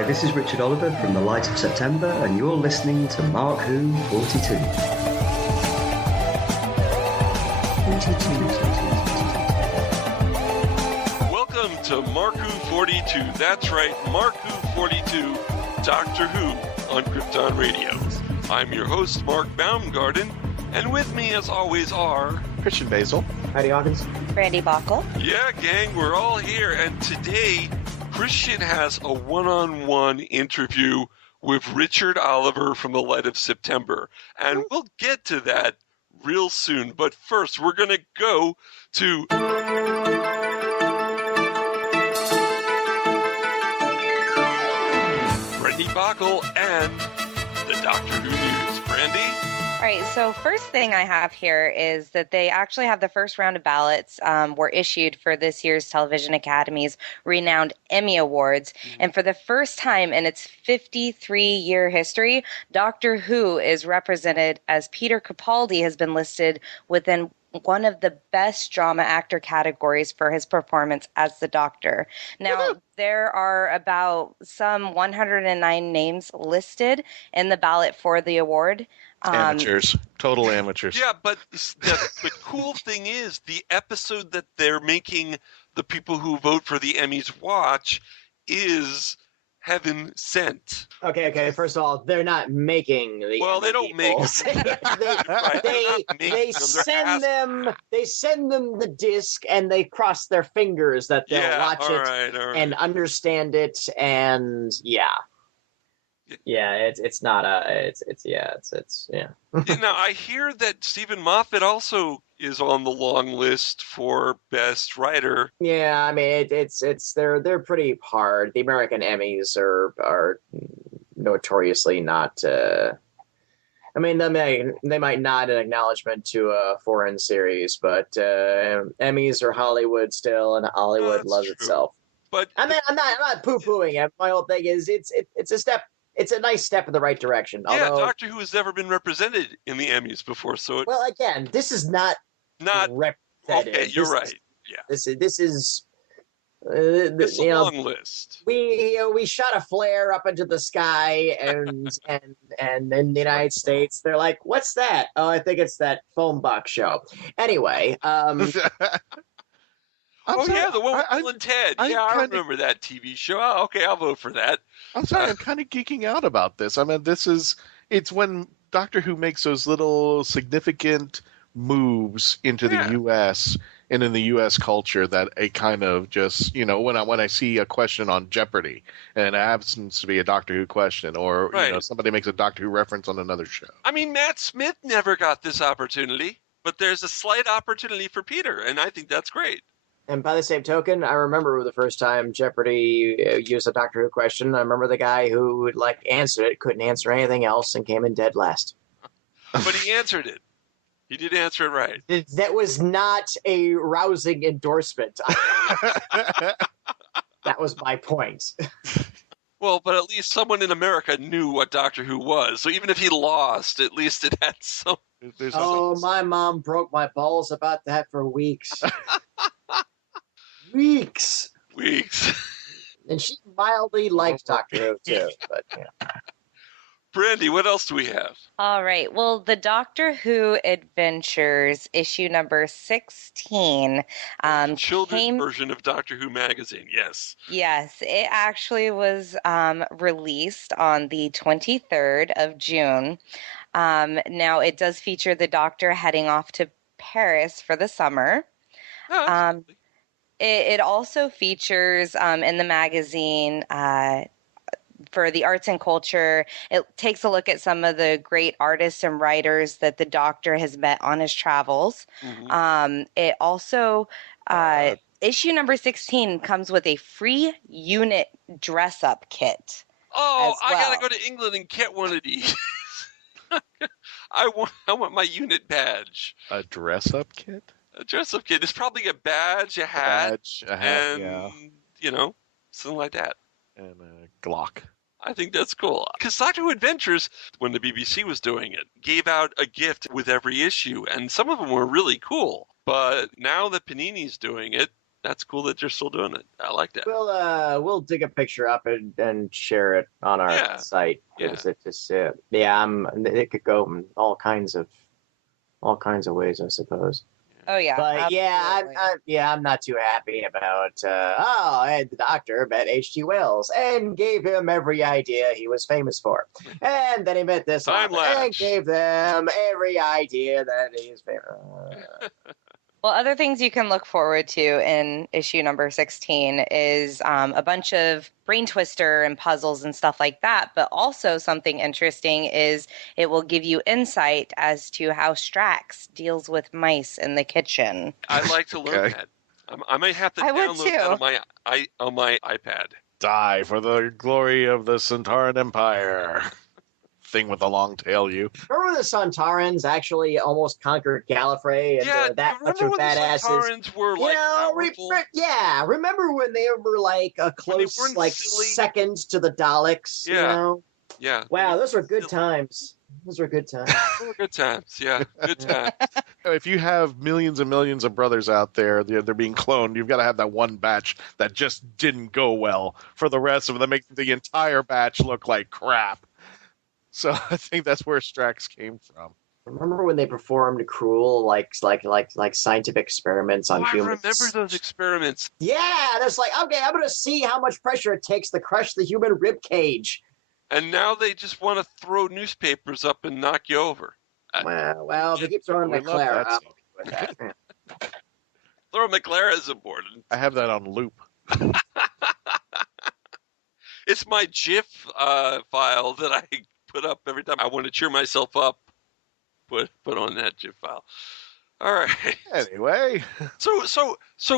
Hi, this is Richard Oliver from The Light of September, and you're listening to Mark Who 42. Welcome to Mark Who 42. That's right, Mark Who 42, Doctor Who on krypton-radio. I'm your host, Mark-Baumgarten, and with me, as always, are Christian-basel, patty-hawkins, brandi-bachle. Yeah, gang, we're all here, and today Christian has a one-on-one interview with Richard Oliver from The Light of September, and we'll get to that real soon. But first, we're going to go to brandi-bachle and the Doctor Who news. Brandi? All right, so first thing I have here is that they actually have the first round of ballots were issued for this year's Television Academy's renowned Emmy Awards. And for the first time in its 53-year history, Doctor Who is represented as Peter-Capaldi has been listed within one of the best drama actor categories for his performance as the Doctor. Now, there are about some 109 names listed in the ballot for the award. amateurs, total amateurs. Yeah, but the cool thing is the episode that they're making the people who vote for the Emmys watch is Heaven Sent. Okay. First of all, they're not making the. Well, they don't make. They send them. They send them the disc, and they cross their fingers that they'll watch it and understand it, and it's not a. It's. Now I hear that Stephen Moffat also is on the long list for Best Writer. Yeah, I mean they're pretty hard. The American Emmys are notoriously not. I mean, they might nod an acknowledgement to a foreign series, but Emmys are Hollywood still, and Hollywood loves itself. But I'm not poo-pooing it. My whole thing is it's a step. It's a nice step in the right direction. Yeah, although, Doctor Who has never been represented in the Emmys before, so well, again, this is not represented. Okay, you're right. Yeah, this is. It's a long list. We shot a flare up into the sky, and in the United States, they're like, "What's that?" Oh, I think it's that phone box show. Anyway, Yeah, the one with Bill and Ted. I remember that TV show. Oh, okay, I'll vote for that. I'm sorry, I'm kind of geeking out about this. I mean, it's when Doctor Who makes those little significant moves into the U.S. and in the U.S. culture that it kind of just, when I see a question on Jeopardy and it happens to be a Doctor Who question, or somebody makes a Doctor Who reference on another show. I mean, Matt Smith never got this opportunity, but there's a slight opportunity for Peter, and I think that's great. And by the same token, I remember the first time Jeopardy used a Doctor Who question. I remember the guy who answered it, couldn't answer anything else, and came in dead last. But he answered it. He did answer it right. That was not a rousing endorsement. That was my point. Well, but at least someone in America knew what Doctor Who was. So even if he lost, at least it had some. My mom broke my balls about that for weeks. Weeks. And she mildly liked Doctor Who too, but Brandi, what else do we have? All right. Well, the Doctor Who Adventures, issue number 16. Children's version of Doctor Who magazine, yes. Yes, it actually was released on the 23rd of June. Now, it does feature the Doctor heading off to Paris for the summer. Oh, it also features in the magazine for the arts and culture. It takes a look at some of the great artists and writers that the Doctor has met on his travels. Mm-hmm. It also, issue number 16 comes with a free unit dress-up kit. Oh, well. I gotta go to England and get one of these. I want my unit badge. A dress-up kit? A dress-up kit. It's probably a badge, a hat, and, something like that. And a Glock. I think that's cool. Because Doctor Who Adventures, when the BBC was doing it, gave out a gift with every issue, and some of them were really cool. But now that Panini's doing it, that's cool that you're still doing it. I like that. We'll dig a picture up and share it on our site. Yeah. It could go in all kinds of ways, I suppose. Oh yeah, but I'm not too happy about. The doctor met H.G. Wells and gave him every idea he was famous for, and then he met this author and gave them every idea that he's famous. Well, other things you can look forward to in issue number 16 is a bunch of brain twister and puzzles and stuff like that. But also something interesting is it will give you insight as to how Strax deals with mice in the kitchen. I'd like to learn that. I might have to download that on my iPad. Die for the glory of the Centauran Empire. Thing with a long tail, you. Remember the Sontarans actually almost conquered Gallifrey and that bunch of badasses? The Sontarans were like powerful? Remember when they were like a close second to the Daleks? Yeah. You know? Yeah. Wow, those were good times. Those were good times. Good times, yeah. Good times. If you have millions and millions of brothers out there, they're being cloned, you've got to have that one batch that just didn't go well for the rest of them. That makes the entire batch look like crap. So I think that's where Strax came from. Remember when they performed cruel, like scientific experiments on humans? I remember those experiments. Yeah, that's like, okay, I'm going to see how much pressure it takes to crush the human rib cage. And now they just want to throw newspapers up and knock you over. Well, they keep throwing McClare up. Throw McClare aboard. I have that on loop. It's my GIF file that I put up every time I want to cheer myself up. Put on that GIF file. All right. Anyway. So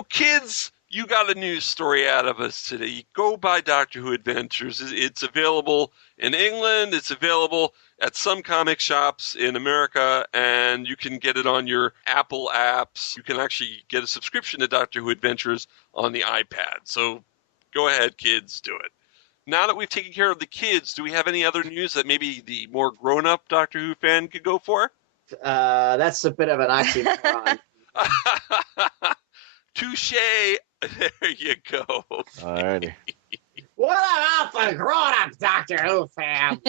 kids, you got a news story out of us today. You go buy Doctor Who Adventures. It's available in England. It's available at some comic shops in America, and you can get it on your Apple apps. You can actually get a subscription to Doctor Who Adventures on the iPad. So go ahead, kids, do it. Now that we've taken care of the kids, do we have any other news that maybe the more grown-up Doctor Who fan could go for? That's a bit of an oxymoron. Touche. There you go. All righty. What about the grown-up Doctor Who fans?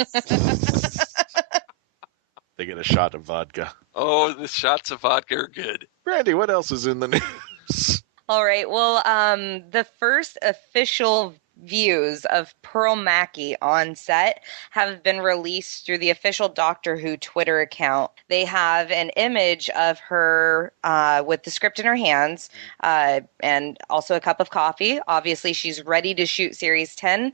They get a shot of vodka. Oh, the shots of vodka are good. Brandy, what else is in the news? All right. Well, the first official views of Pearl Mackie on set have been released through the official Doctor Who Twitter account. They have an image of her with the script in her hands and also a cup of coffee. Obviously, she's ready to shoot Series 10,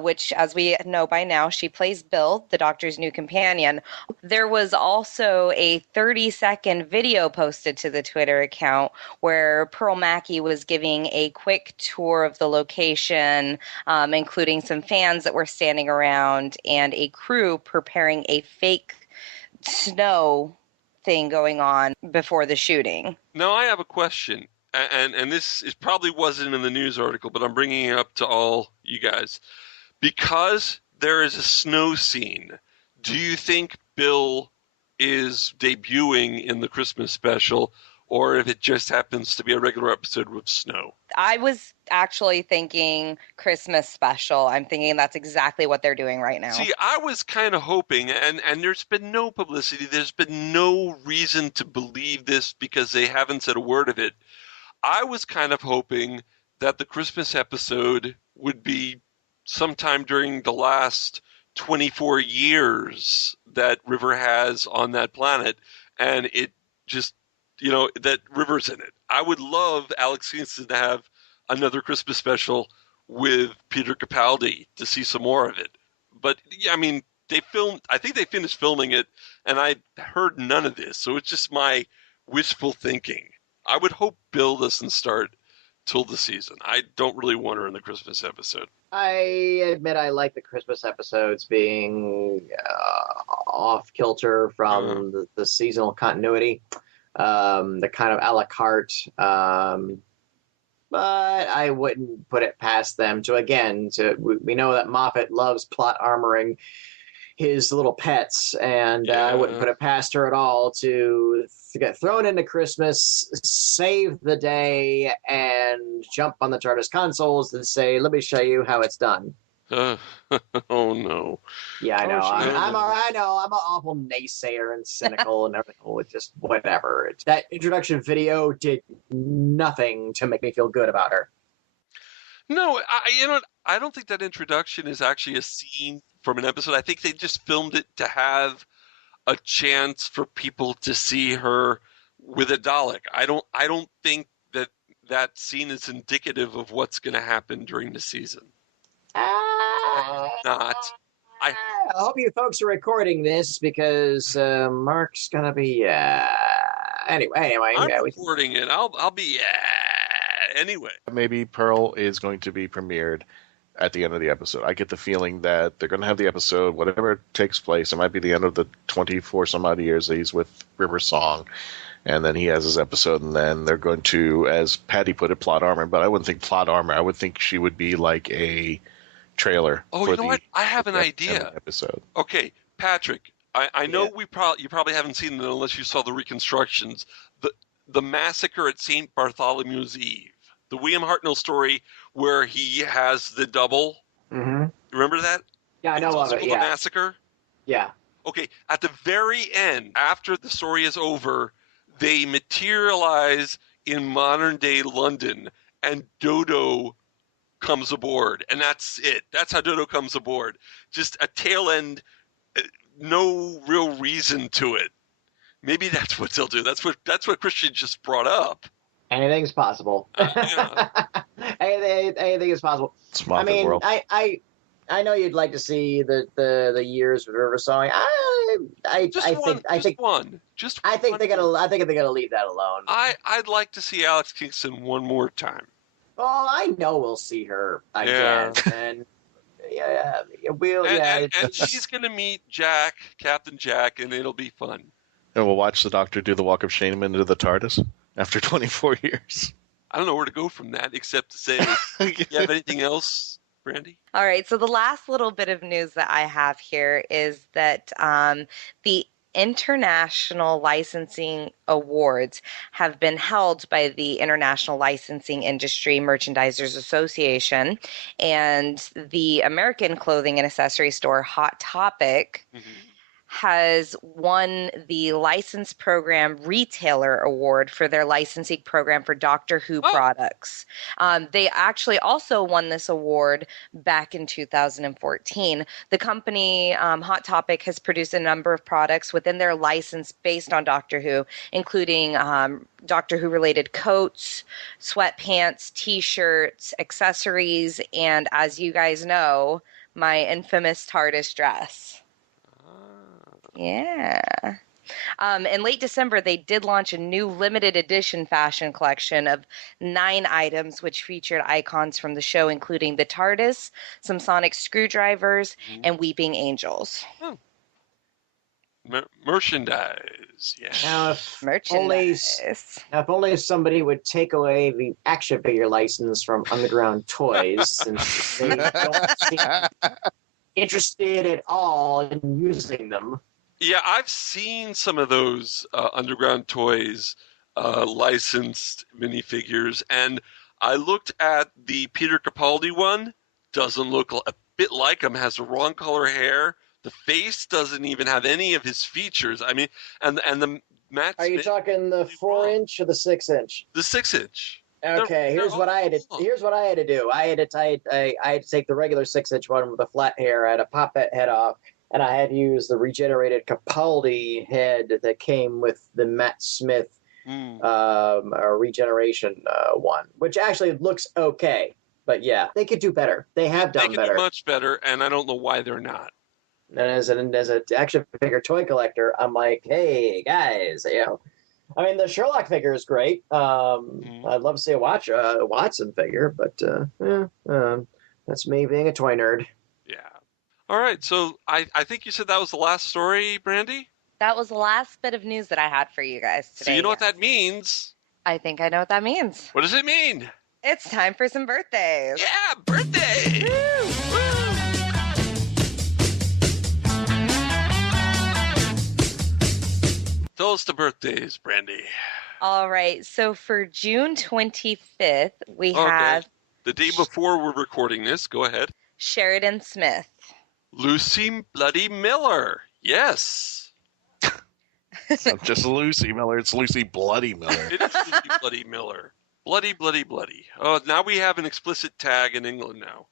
which, as we know by now, she plays Bill, the Doctor's new companion. There was also a 30-second video posted to the Twitter account where Pearl Mackie was giving a quick tour of the location, including some fans that were standing around and a crew preparing a fake snow thing going on before the shooting. Now, I have a question, and this probably wasn't in the news article, but I'm bringing it up to all you guys. Because there is a snow scene, do you think Bill is debuting in the Christmas special, or if it just happens to be a regular episode with snow? I was actually thinking Christmas special. I'm thinking that's exactly what they're doing right now. See, I was kind of hoping, and there's been no publicity. There's been no reason to believe this because they haven't said a word of it. I was kind of hoping that the Christmas episode would be sometime during the last 24 years that River has on that planet, and it just, that River's in it. I would love Alex Kingston to have another Christmas special with Peter Capaldi to see some more of it. But yeah, I mean, I think they finished filming it, and I heard none of this. So it's just my wishful thinking. I would hope Bill doesn't start till the season. I don't really want her in the Christmas episode. I admit I like the Christmas episodes being off kilter from the seasonal continuity. The kind of a la carte, but I wouldn't put it past them to we know that Moffat loves plot armoring his little pets, and I wouldn't put it past her at all to get thrown into Christmas, save the day, and jump on the TARDIS consoles and say, "Let me show you how it's done." Oh no! Yeah, I know. Oh, I'm an awful naysayer and cynical and everything. Well, just whatever. That introduction video did nothing to make me feel good about her. No, I don't think that introduction is actually a scene from an episode. I think they just filmed it to have a chance for people to see her with a Dalek. I don't think that scene is indicative of what's going to happen during the season. Not. I hope you folks are recording this because Mark's gonna be. Anyway, I'm recording it. I'll be. Anyway. Maybe Pearl is going to be premiered at the end of the episode. I get the feeling that they're going to have the episode, whatever takes place. It might be the end of the 24 some odd years that he's with River Song. And then he has his episode, and then they're going to, as Patty put it, plot armor. But I wouldn't think plot armor. I would think she would be like a trailer. Oh, you know what? I have an idea. Episode. Okay, Patrick. I know you probably haven't seen it unless you saw the reconstructions. The massacre at St. Bartholomew's Eve. The William-Hartnel story where he has the double. Mm-hmm. Remember that? Yeah, I know of it. The massacre? Yeah. Okay, at the very end, after the story is over, they materialize in modern-day London, and Dodo comes aboard. And that's it. That's how Dodo comes aboard. Just a tail end, no real reason to it. Maybe that's what they'll do. That's what Christian just brought up. Anything's possible. Anything is possible. I mean, world. I know you'd like to see the years of River Song. I think they're gonna leave that alone. I'd like to see Alex Kingston one more time. Oh, I know we'll see her again, and we'll. And she's gonna meet Jack, Captain Jack, and it'll be fun. And we'll watch the Doctor do the walk of shame into the TARDIS after 24 years. I don't know where to go from that except to say, you have anything else, Brandy? All right. So the last little bit of news that I have here is that the International Licensing Awards have been held by the International Licensing Industry Merchandisers Association, and the American clothing and accessory store Hot Topic has won the License Program Retailer Award for their licensing program for Doctor Who products. They actually also won this award back in 2014. The company, Hot Topic, has produced a number of products within their license based on Doctor Who, including Doctor Who-related coats, sweatpants, T-shirts, accessories, and as you guys know, my infamous TARDIS dress. Yeah. In late December, they did launch a new limited edition fashion collection of 9 items, which featured icons from the show, including the TARDIS, some sonic screwdrivers, and weeping angels. Merchandise, yeah. Now, if only somebody would take away the action figure license from Underground Toys, since they don't seem interested at all in using them. Yeah, I've seen some of those Underground Toys licensed minifigures, and I looked at the Peter-Capaldi one. Doesn't look a bit like him. Has the wrong color hair. The face doesn't even have any of his features. I mean, and the Matt Are you talking the 4-inch or the 6-inch? The 6-inch. Okay, here's what I had to do. I had to take the regular 6-inch one with the flat hair. I had to pop that head off, and I had to use the regenerated Capaldi head that came with the Matt Smith regeneration one, which actually looks okay. But yeah, they could do better. They have done better. They could do much better, and I don't know why they're not. And as an action figure toy collector, I'm like, hey guys, I mean, the Sherlock figure is great. I'd love to see a Watson figure, but that's me being a toy nerd. Yeah. All right. So I think you said that was the last story, Brandy? That was the last bit of news that I had for you guys today. So you know what that means? I think I know what that means. What does it mean? It's time for some birthdays. Yeah, birthdays! Woo! Woo! Tell us the birthdays, Brandy. All right. So for June 25th, we have the day before we're recording this. Go ahead. Sheridan Smith. Lucy Bloody Miller. Yes. It's not just Lucy Miller, it's Lucy Bloody Miller. It is Lucy Bloody Miller. Bloody, bloody, bloody. Oh, now we have an explicit tag in England now.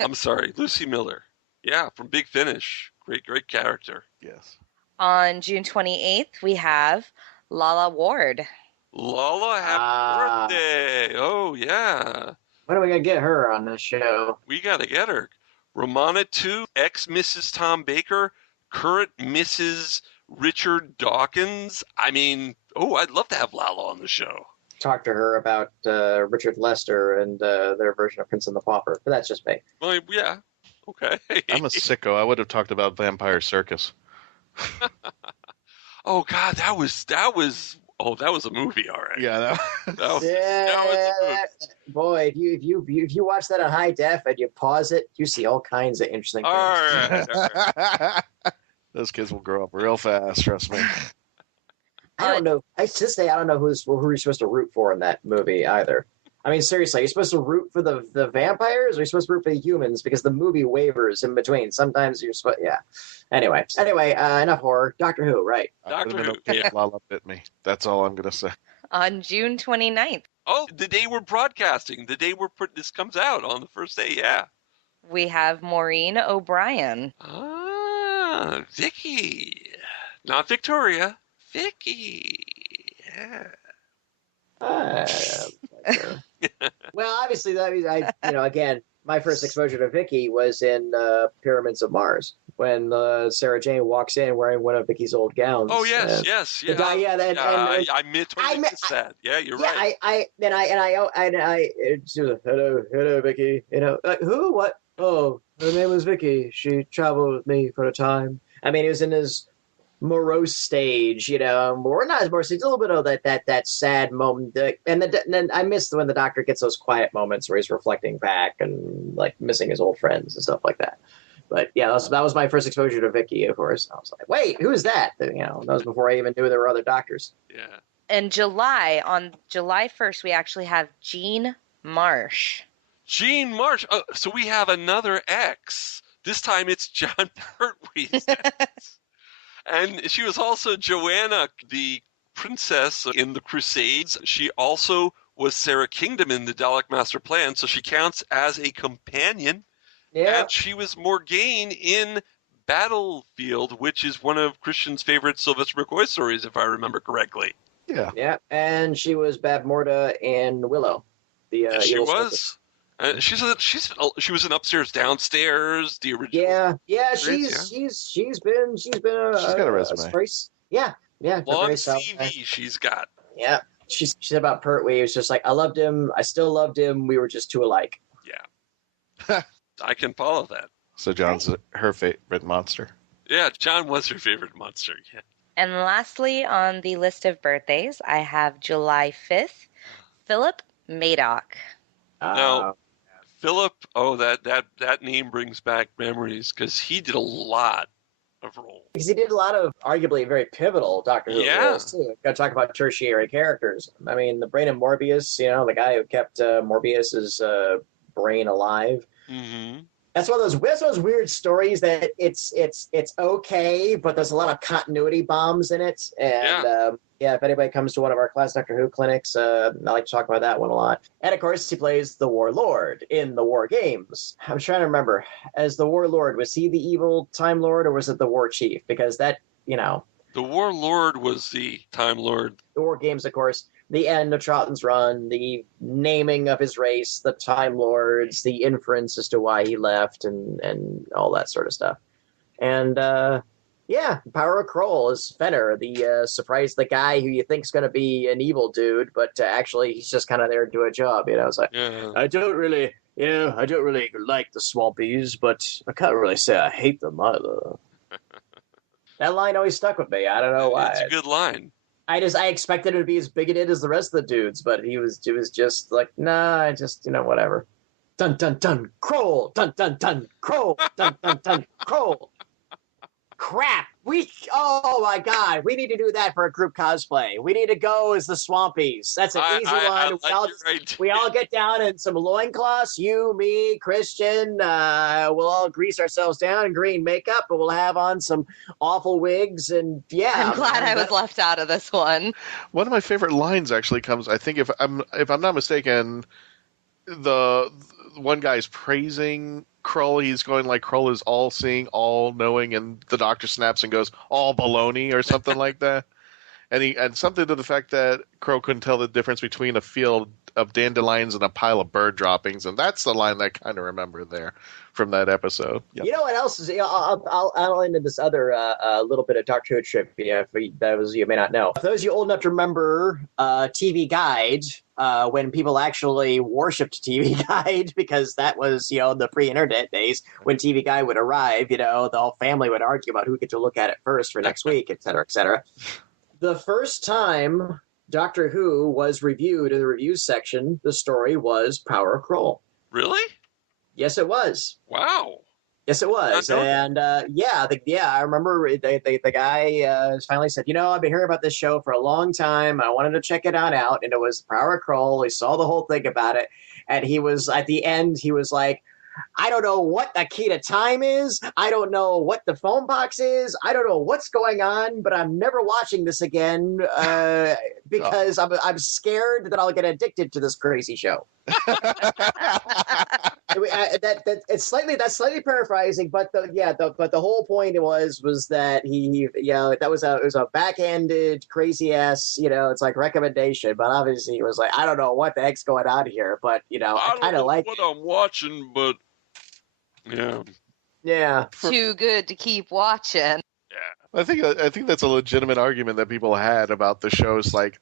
I'm sorry. Lucy Miller. Yeah, from Big Finish. Great character. Yes. On June 28th, we have Lala Ward. Lala, happy birthday. Oh, yeah. When are we going to get her on this show? We got to get her. Romana 2, ex-Mrs. Tom Baker, current Mrs. Richard Dawkins. I mean, I'd love to have Lala on the show. Talk to her about Richard Lester and their version of Prince and the Pauper, but that's just me. Well, yeah. Okay. I'm a sicko. I would have talked about Vampire Circus. Oh God, that was a movie, all right. Yeah, that was a movie. Boy, if you watch that on high def and you pause it, you see all kinds of interesting things. All right. Those kids will grow up real fast. Trust me. I don't know. I just say I don't know who you're supposed to root for in that movie either. I mean, seriously, you're supposed to root for the vampires, or you're supposed to root for the humans, because the movie wavers in between. Sometimes you're supposed, yeah. Anyway, enough horror. Doctor Who, right? Doctor Who. Yeah. Lala bit me. That's all I'm gonna say. On June 29th. Oh, the day we're broadcasting, the day this comes out on the first day. Yeah. We have Maureen O'Brien. Ah, Vicky, not Victoria. Vicky. Yeah. Well, obviously, again, my first exposure to Vicky was in Pyramids of Mars, when Sarah Jane walks in wearing one of Vicky's old gowns. Oh yes. I totally missed that. Yeah, you're right. She was like, hello, Vicky. Who? What? Oh, her name was Vicky. She traveled with me for a time. I mean, he was in his morose stage, or not as morose. It's a little bit of that sad moment, and then I miss when the Doctor gets those quiet moments where he's reflecting back and like missing his old friends and stuff like that. But yeah, that was my first exposure to Vicky. Of course, I was like, "Wait, who's that?" That was before I even knew there were other Doctors. Yeah. In on July 1st, we actually have Jean Marsh. Jean Marsh. So we have another ex. This time it's John Pertwee's ex. And she was also Joanna, the princess in the Crusades. She also was Sarah Kingdom in the Dalek Master Plan, so she counts as a companion. Yeah. And she was Morgaine in Battlefield, which is one of Christian's favorite Sylvester McCoy stories, if I remember correctly. Yeah. Yeah, and she was Bab Morda in Willow. She was. She was in Upstairs Downstairs, the original. Yeah. She's got a resume. Yeah. Long CV she's got. Yeah, she said about Pertwee. It was just like, I loved him. I still loved him. We were just too alike. Yeah, I can follow that. So John's her favorite monster. Yeah, John was her favorite monster. Yeah. And lastly, on the list of birthdays, I have July 5th, Philip Madoc. No. Philip, that name brings back memories because he did a lot of roles. Because he did a lot of arguably very pivotal Doctor Who roles too. Got to talk about tertiary characters. I mean, the brain of Morbius, the guy who kept Morbius's brain alive. Mm-hmm. That's one of those weird stories that it's okay, but there's a lot of continuity bombs in it. And if anybody comes to one of our Class Doctor Who clinics, I like to talk about that one a lot. And of course, he plays the Warlord in the War Games. I'm trying to remember, as the Warlord, was he the evil Time Lord or was it the War Chief? Because that, the Warlord was the Time Lord. The War Games, of course. The end of Troughton's Run, the naming of his race, the Time Lords, the inference as to why he left, and all that sort of stuff. And Power of Kroll is Fenner, the guy who you think's going to be an evil dude, but actually he's just kind of there to do a job. It's like, I don't really like the Swampies, but I can't really say I hate them either. That line always stuck with me. I don't know why. It's a good line. I expected him to be as bigoted as the rest of the dudes, but it was just like, nah, whatever. Dun dun dun, Kroll, dun dun dun, Kroll, dun dun dun, Kroll. Crap! Oh my God, we need to do that for a group cosplay. We need to go as the Swampies. That's an easy one. We all get down in some loincloths. You, me, Christian. We'll all grease ourselves down in green makeup, but we'll have on some awful wigs. And yeah, I'm glad I was left out of this one. One of my favorite lines actually comes, I think, if I'm not mistaken, the one guy's praising Krull. He's going like Krull is all-seeing, all-knowing, and the Doctor snaps and goes, all baloney, or something like that. And something to the fact that Krull couldn't tell the difference between a field of dandelions and a pile of bird droppings, and that's the line that I kind of remember there from that episode. Yep. You know what else is? I'll end in this other little bit of Doctor Who trivia for those you may not know. For those of you old enough to remember TV Guide, when people actually worshipped TV Guide, because that was the pre-internet days when TV Guide would arrive. The whole family would argue about who would get to look at it first for next week, et cetera, et cetera. The first time Doctor Who was reviewed in the reviews section, the story was Power of Krull. Really? Yes, it was. Wow. Yes, it was. And I remember the guy finally said, I've been hearing about this show for a long time. I wanted to check it out. And it was Power of Krull. He saw the whole thing about it. And he was, at the end, he was like, I don't know what the key to time is. I don't know what the phone box is. I don't know what's going on, but I'm never watching this again because I'm scared that I'll get addicted to this crazy show. That's slightly paraphrasing, but the whole point was that it was a backhanded crazy ass it's like recommendation, but obviously he was like, I don't know what the heck's going on here, but I kind of like what I'm watching, but yeah, too good to keep watching. Yeah, I think that's a legitimate argument that people had about the shows. Like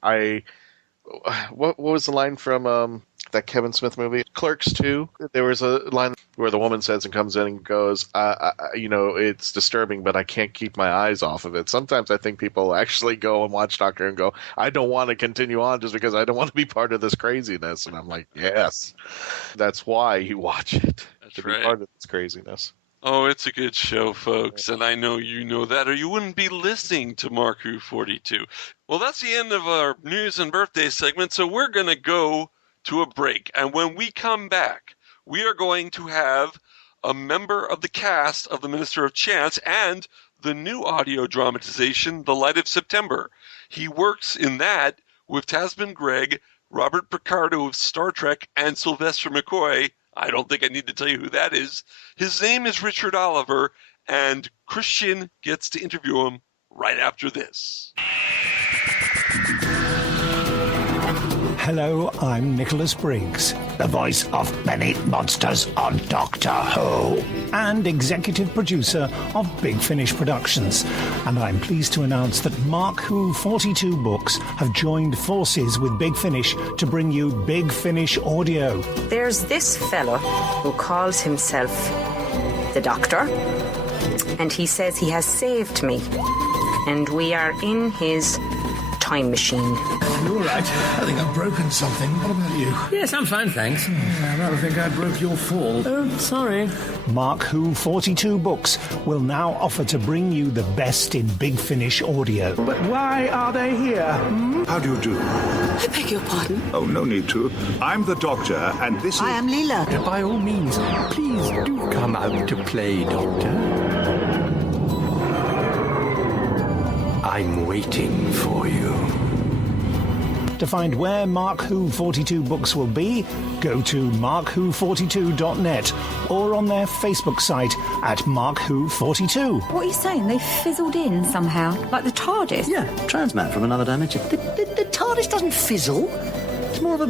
what was the line from that Kevin Smith movie, Clerks 2? There was a line where the woman says and comes in and goes, it's disturbing, but I can't keep my eyes off of it. Sometimes I think people actually go and watch Doctor Who and go, I don't want to continue on just because I don't want to be part of this craziness. And I'm like, yes, that's why you watch it. That's to right. be part of this craziness. Oh, it's a good show, folks, and I know you know that, or you wouldn't be listening to Mark Who 42. Well, that's the end of our news and birthday segment, so we're going to go to a break. And when we come back, we are going to have a member of the cast of The Minister of Chance and the new audio dramatization, The Light of September. He works in that with Tasman Gregg, Robert Picardo of Star Trek, and Sylvester McCoy. I don't think I need to tell you who that is. His name is Richard Oliver, and Christian gets to interview him right after this. Hello, I'm Nicholas Briggs, the voice of many monsters on Doctor Who, and executive producer of Big Finish Productions. And I'm pleased to announce that Mark Who 42 Books have joined forces with Big Finish to bring you Big Finish Audio. There's this fella who calls himself the Doctor, and he says he has saved me, and we are in his time machine. You all right? I think I've broken something. What about you? Yes, I'm fine, thanks. I rather think I broke your fall. Oh, sorry. Mark Who 42 Books will now offer to bring you the best in Big Finish audio. But why are they here? How do you do? I beg your pardon? Oh, no need to. I'm the Doctor, and this is... I am Leela. By all means, please do come out to play, Doctor. I'm waiting for you. To find where Mark Who 42 Books will be, go to markwho42.net or on their Facebook site at Mark Who 42. What are you saying? They fizzled in somehow? Like the TARDIS? Yeah, transmat from another dimension. The TARDIS doesn't fizzle. It's more of a...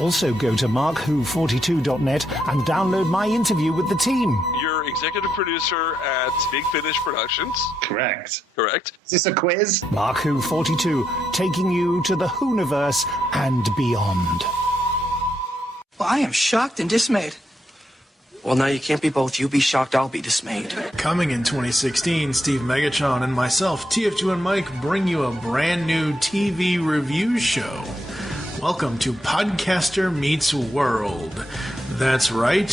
Also go to markwho42.net and download my interview with the team. You're executive producer at Big Finish Productions. Correct. Correct. Is this a quiz? Mark Who 42, taking you to the Whoniverse and beyond. Well, I am shocked and dismayed. Well, now you can't be both. You be shocked, I'll be dismayed. Coming in 2016, Steve Megatron and myself, TF2 and Mike, bring you a brand new TV review show. Welcome to Podcaster Meets World. That's right,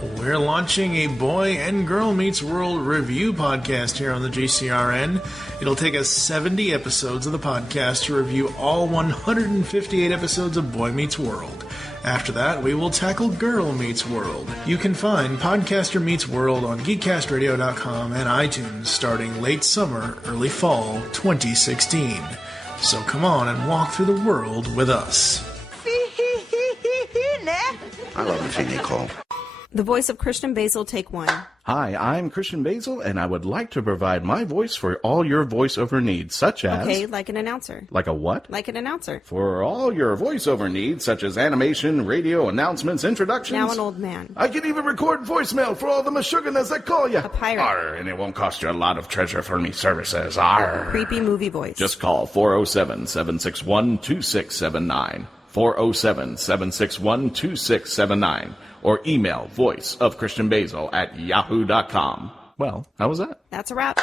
We're launching a Boy and Girl Meets World review podcast here on the GCRN. It'll take us 70 episodes of the podcast to review all 158 episodes of Boy Meets World. After that, we will tackle Girl Meets World. You can find Podcaster Meets World on geekcastradio.com and iTunes starting late summer, early fall 2016. So come on and walk through the world with us. I love the thing they call. The voice of Christian-Basel, take one. Hi, I'm Christian-Basel, and I would like to provide my voice for all your voiceover needs, such as... Okay, like an announcer. Like a what? Like an announcer. For all your voiceover needs, such as animation, radio, announcements, introductions... Now an old man. I can even record voicemail for all the Meshuggahs that call you. A pirate. Arr, and it won't cost you a lot of treasure for me services. Arr. Creepy movie voice. Just call 407-761-2679. 407-761-2679. Or email voiceofchristian-basel@yahoo.com. Well, how was that? That's a wrap.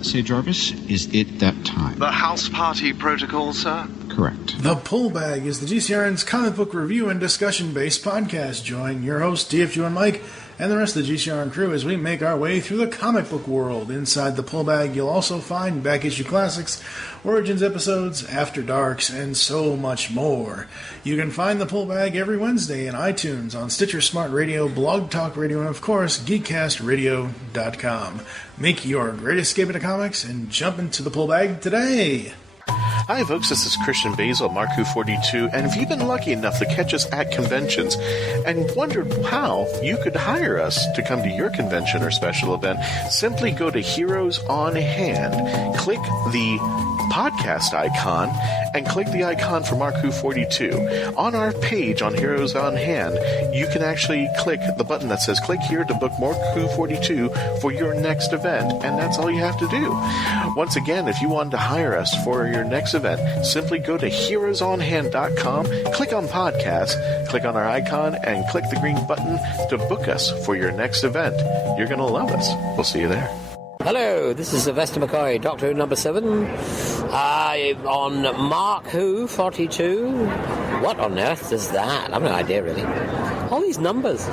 Say, Jarvis, is it that time? The house party protocol, sir? Correct. The Pull Bag is the GCRN's comic book review and discussion-based podcast. Join your host, TF2 and Mike, and the rest of the GCRN crew as we make our way through the comic book world. Inside the Pull Bag, you'll also find back-issue classics, Origins episodes, After Darks, and so much more. You can find the Pull Bag every Wednesday in iTunes, on Stitcher Smart Radio, Blog Talk Radio, and of course, geekcastradio.com. Make your great escape into comics and jump into the Pull Bag today. Hi folks, this is Christian Basel, Mark-Who42, and if you've been lucky enough to catch us at conventions and wondered how you could hire us to come to your convention or special event, simply go to Heroes on Hand, click the podcast icon, and click the icon for Mark-Who42. On our page on Heroes on Hand, you can actually click the button that says click here to book Mark-Who42 for your next event, and that's all you have to do. Once again, if you wanted to hire us for your next event, simply go to heroesonhand.com, click on podcast, click on our icon, and click the green button to book us for your next event. You're going to love us. We'll see you there. Hello, this is Sylvester McCoy, Doctor Who number 7, on Mark Who 42. What on earth is that? I've no idea, really. All these numbers.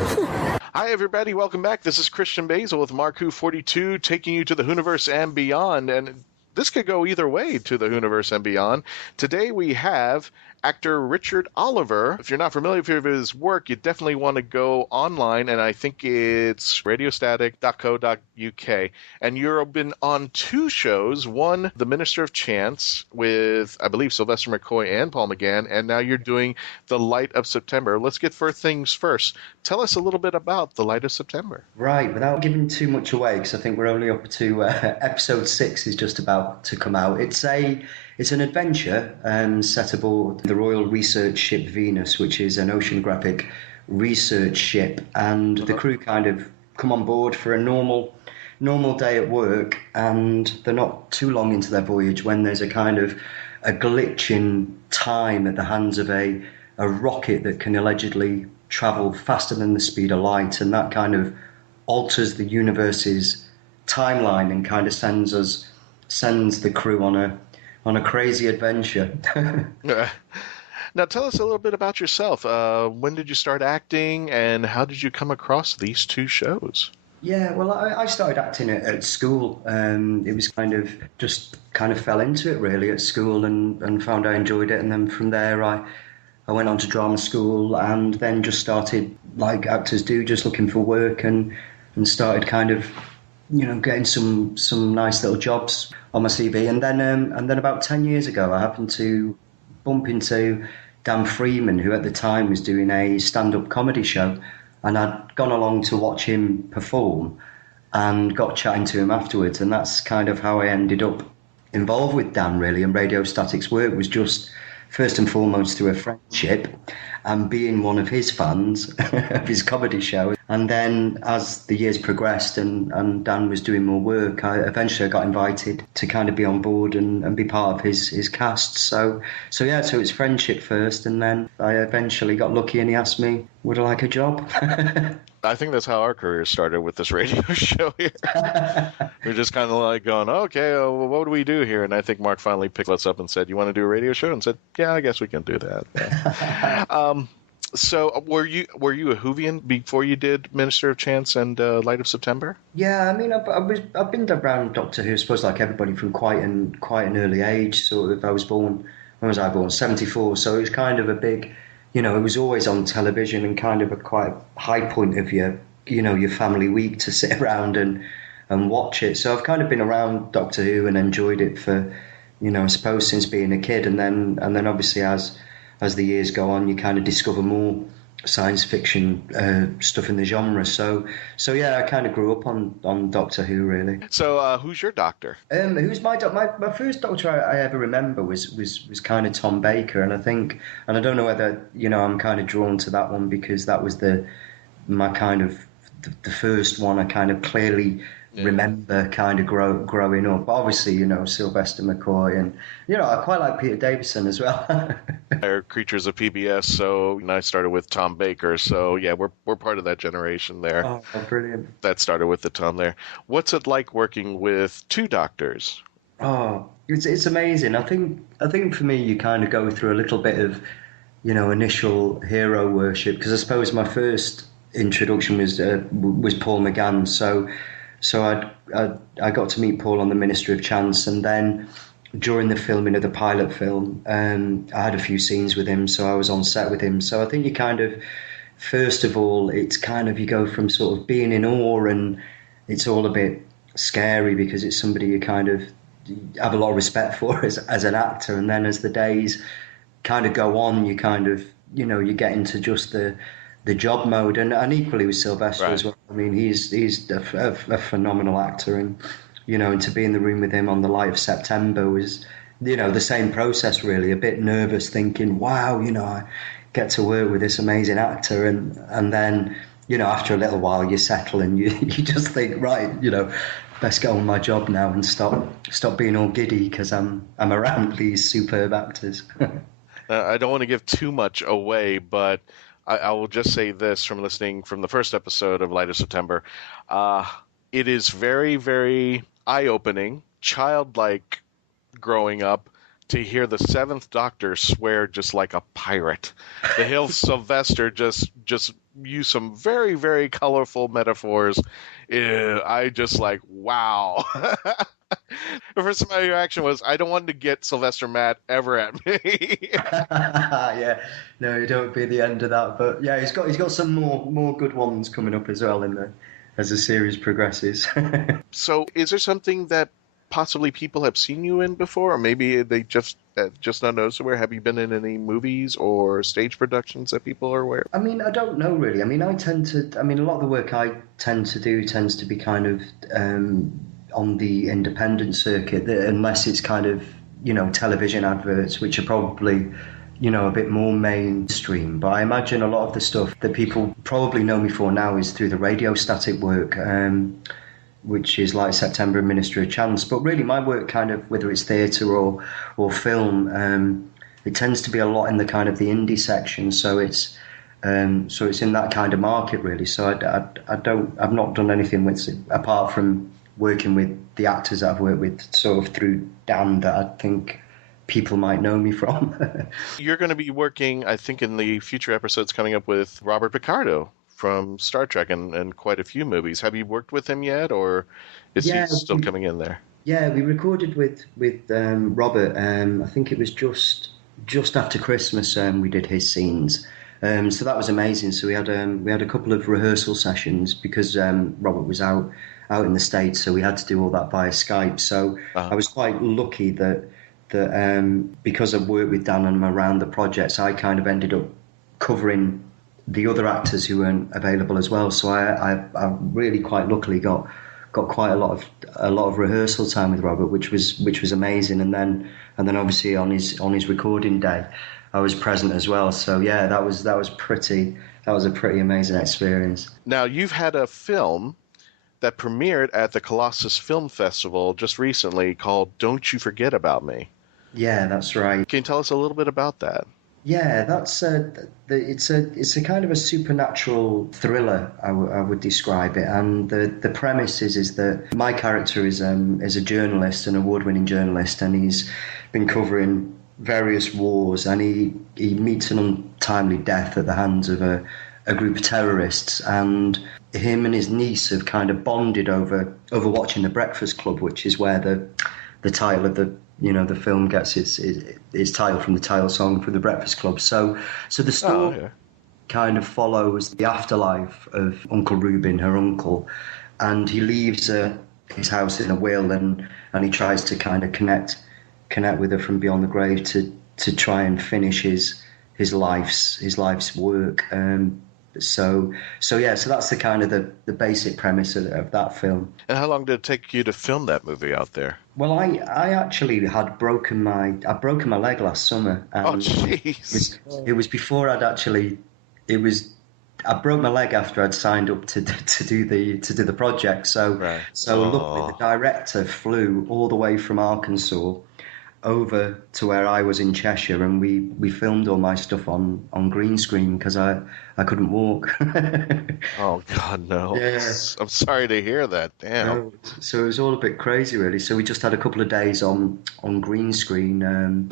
Hi, everybody. Welcome back. This is Christian Basel with Mark-Who42, taking you to the Whoniverse and beyond. And this could go either way to the Whoniverse and beyond. Today we have actor Richard Oliver. If you're not familiar with his work, you definitely want to go online, and I think it's radiostatic.co.uk. And you've been on 2 shows, one, The Minister of Chance, with, I believe, Sylvester McCoy and Paul McGann, and now you're doing The Light of September. Let's get first things first. Tell us a little bit about The Light of September. Right, without giving too much away, because I think we're only up to episode 6 is just about to come out. It's an adventure set aboard the Royal Research Ship Venus, which is an oceanographic research ship, and the crew kind of come on board for a normal day at work, and they're not too long into their voyage when there's a kind of a glitch in time at the hands of a rocket that can allegedly travel faster than the speed of light, and that kind of alters the universe's timeline and kind of sends the crew on a crazy adventure. Now tell us a little bit about yourself. When did you start acting, and how did you come across these 2 shows? Yeah, well, I started acting at school. It was kind of fell into it really at school and found I enjoyed it. And then from there I went on to drama school and then just started, like actors do, just looking for work and started kind of, getting some nice little jobs on my CV. And then about 10 years ago, I happened to bump into Dan Freeman, who at the time was doing a stand-up comedy show. And I'd gone along to watch him perform and got chatting to him afterwards. And that's kind of how I ended up involved with Dan, really. And Radio Static's work was just first and foremost through a friendship and being one of his fans of his comedy show. And then as the years progressed and Dan was doing more work, I eventually got invited to kind of be on board and be part of his cast. So it was friendship first, and then I eventually got lucky and he asked me, would I like a job? I think that's how our career started with this radio show here. We're just kind of like going, okay, well, what do we do here? And I think Mark finally picked us up and said, you want to do a radio show? And said, yeah, I guess we can do that. So were you a Whovian before you did Minister of Chance and Light of September? Yeah, I mean, I've been around Doctor Who, I suppose, like everybody from quite an early age. Sort of, I was born. When was I born? 1974. So it was kind of a big, it was always on television and kind of a quite high point of your family week to sit around and watch it. So I've kind of been around Doctor Who and enjoyed it for, I suppose since being a kid, and then obviously as the years go on, you kind of discover more science fiction stuff in the genre. So yeah, I kind of grew up on Doctor Who, really. So who's your doctor? Who's my doctor? My first doctor I ever remember was kind of Tom Baker, and I don't know whether I'm kind of drawn to that one because that was my kind of the first one I kind of clearly remember kind of growing up. Obviously, Sylvester McCoy, and I quite like Peter Davison as well. They're creatures of PBS, so I started with Tom Baker. So yeah, we're part of that generation there. Oh, brilliant! That started with the Tom there. What's it like working with two doctors? Oh, it's amazing. I think for me, you kind of go through a little bit of initial hero worship, because I suppose my first introduction was Paul McGann. So I got to meet Paul on the Ministry of Chance, and then during the filming of the pilot film, I had a few scenes with him, so I was on set with him. So I think you kind of, first of all, it's kind of, you go from sort of being in awe, and it's all a bit scary because it's somebody you kind of have a lot of respect for as an actor, and then as the days kind of go on, you kind of, you get into just the job mode, and equally with Sylvester as well. I mean, he's a phenomenal actor, and and to be in the room with him on the Light of September was, the same process really. A bit nervous, thinking, wow, I get to work with this amazing actor, and then after a little while you settle and you just think, right, best get on with my job now and stop being all giddy because I'm around these superb actors. I don't want to give too much away, but I will just say this from listening from the first episode of Light of September. It is very, very eye-opening, childlike growing up to hear the Seventh Doctor swear just like a pirate. To hear Sylvester just use some very, very colorful metaphors. I just like, wow. The first my reaction was, I don't want to get Sylvester mad ever at me. Yeah, no, you don't be the end of that. But yeah, he's got some more good ones coming up as well as the series progresses. So, is there something that possibly people have seen you in before, or maybe they just not noticeable? Have you been in any movies or stage productions that people are aware of? I mean, I don't know really. I mean, a lot of the work I tend to do tends to be kind of on the independent circuit, unless it's kind of, television adverts, which are probably, a bit more mainstream. But I imagine a lot of the stuff that people probably know me for now is through the radio static work, which is like September and Ministry of Chance. But really my work kind of, whether it's theatre or film, it tends to be a lot in the kind of the indie section. So it's in that kind of market really. So I've not done anything with it, apart from working with the actors that I've worked with sort of through Dan, that I think people might know me from. You're going to be working, I think, in the future episodes coming up with Robert Picardo from Star Trek and quite a few movies. Have you worked with him yet, or is he still coming in there? Yeah, we recorded with Robert. I think it was just after Christmas. We did his scenes. So that was amazing. So we had a couple of rehearsal sessions because Robert was out in the States, so we had to do all that via Skype. So I was quite lucky that because I've worked with Dan and I'm around the projects, I kind of ended up covering the other actors who weren't available as well. So I really quite luckily got quite a lot of rehearsal time with Robert, which was amazing. And then obviously on his recording day, I was present as well. So yeah, that was a pretty amazing experience. Now you've had a film that premiered at the Colossus Film Festival just recently called "Don't You Forget About Me." Yeah, that's right. Can you tell us a little bit about that? Yeah, that's it's a kind of a supernatural thriller. I would describe it, and the premise is that my character is a journalist, an award-winning journalist, and he's been covering various wars, and he meets an untimely death at the hands of a group of terrorists, and him and his niece have kind of bonded over watching The Breakfast Club, which is where the title of the film gets its title from the title song for The Breakfast Club. So the story kind of follows the afterlife of Uncle Reuben, her uncle, and he leaves his house in a will, and he tries to kind of connect with her from beyond the grave to try and finish his life's work. So that's the kind of the basic premise of that film. And how long did it take you to film that movie out there? Well, I actually had broken my leg last summer. Oh, jeez! It was before I broke my leg after I'd signed up to do the project. So luckily the director flew all the way from Arkansas over to where I was in Cheshire, and we filmed all my stuff on green screen because I couldn't walk. Oh God, no! Yeah. I'm sorry to hear that. Damn. No, so it was all a bit crazy, really. So we just had a couple of days on green screen.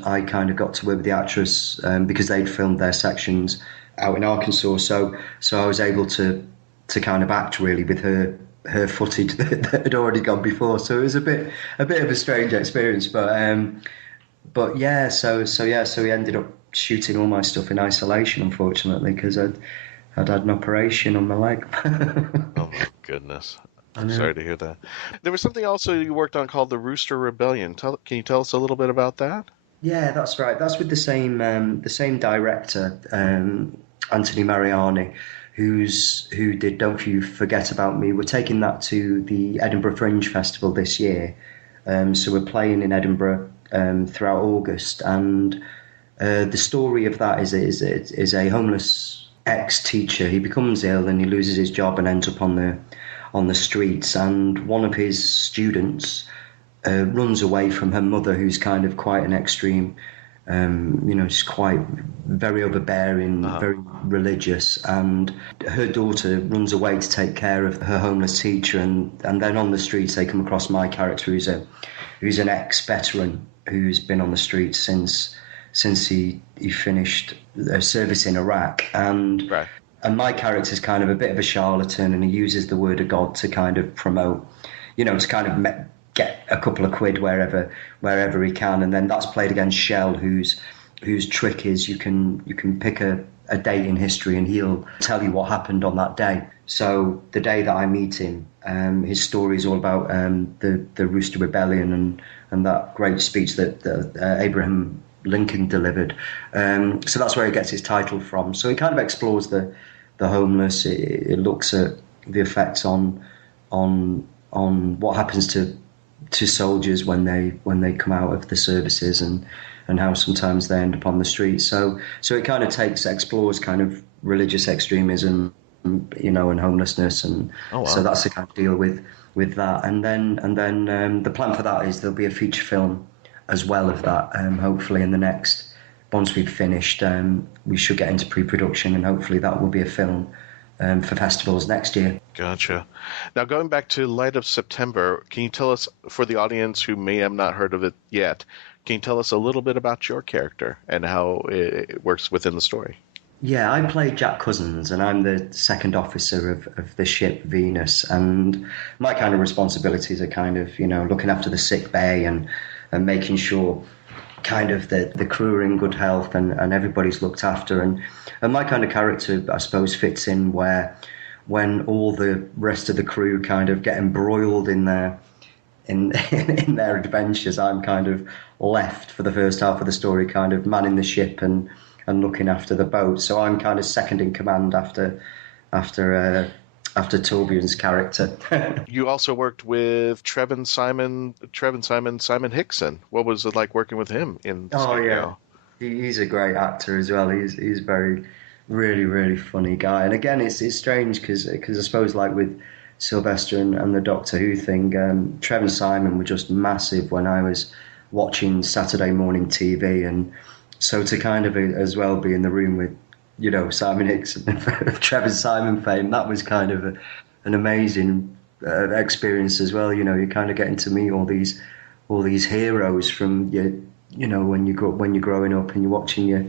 I kind of got to work with the actress because they'd filmed their sections out in Arkansas. So I was able to kind of act really with her footage that had already gone before. So it was a bit of a strange experience, but yeah. So we ended up shooting all my stuff in isolation, unfortunately, because I'd had an operation on my leg. Oh my goodness. I'm sorry to hear that. There was something also you worked on called the Rooster Rebellion. Can you tell us a little bit about that? Yeah, that's right. That's with the same director, Anthony Mariani, who did Don't You Forget About Me. We're taking that to the Edinburgh Fringe Festival this year. So we're playing in Edinburgh throughout August, and the story of that is a homeless ex-teacher. He becomes ill and he loses his job and ends up on the streets, and one of his students runs away from her mother, who's kind of quite an extreme, she's quite very overbearing, very religious, and her daughter runs away to take care of her homeless teacher, and then on the streets they come across my character, who's an ex-veteran who's been on the streets since he finished service in Iraq, and my character's kind of a bit of a charlatan, and he uses the word of God to kind of promote, to kind of get a couple of quid wherever he can, and then that's played against Shell, whose trick is you can pick a date in history and he'll tell you what happened on that day. So the day that I meet him, his story is all about the Rooster Rebellion and that great speech that Abraham Lincoln delivered. So that's where it gets its title from. So it kind of explores the homeless. It looks at the effects on what happens to soldiers when they come out of the services, and how sometimes they end up on the streets. So it kind of explores kind of religious extremism, and homelessness, and so that's the kind of deal with that. And then the plan for that is there'll be a feature film as well of that. Hopefully in the next, once we've finished, we should get into pre-production, and hopefully that will be a film for festivals next year. Gotcha. Now, going back to Light of September, can you tell us, for the audience who may have not heard of it yet, can you tell us a little bit about your character and how it works within the story? Yeah, I play Jack Cousins, and I'm the second officer of the ship Venus, and my kind of responsibilities are kind of, looking after the sick bay and making sure kind of the crew are in good health and everybody's looked after, and my kind of character, I suppose, fits in where when all the rest of the crew kind of get embroiled in their adventures, I'm kind of left for the first half of the story, kind of manning the ship and looking after the boat. So I'm kind of second in command after Torbjorn's character. You also worked with Trevin Simon Hickson. What was it like working with him in the studio? Yeah, he's a great actor as well. He's very, really, really funny guy. And again, it's strange because I suppose like with Sylvester and the Doctor Who thing, Trevin Simon were just massive when I was watching Saturday morning TV, and so to kind of as well be in the room with Simon Hickson of Trevor Simon fame, that was kind of an amazing experience as well. You're kind of getting to meet all these heroes from when you're growing up and you're watching your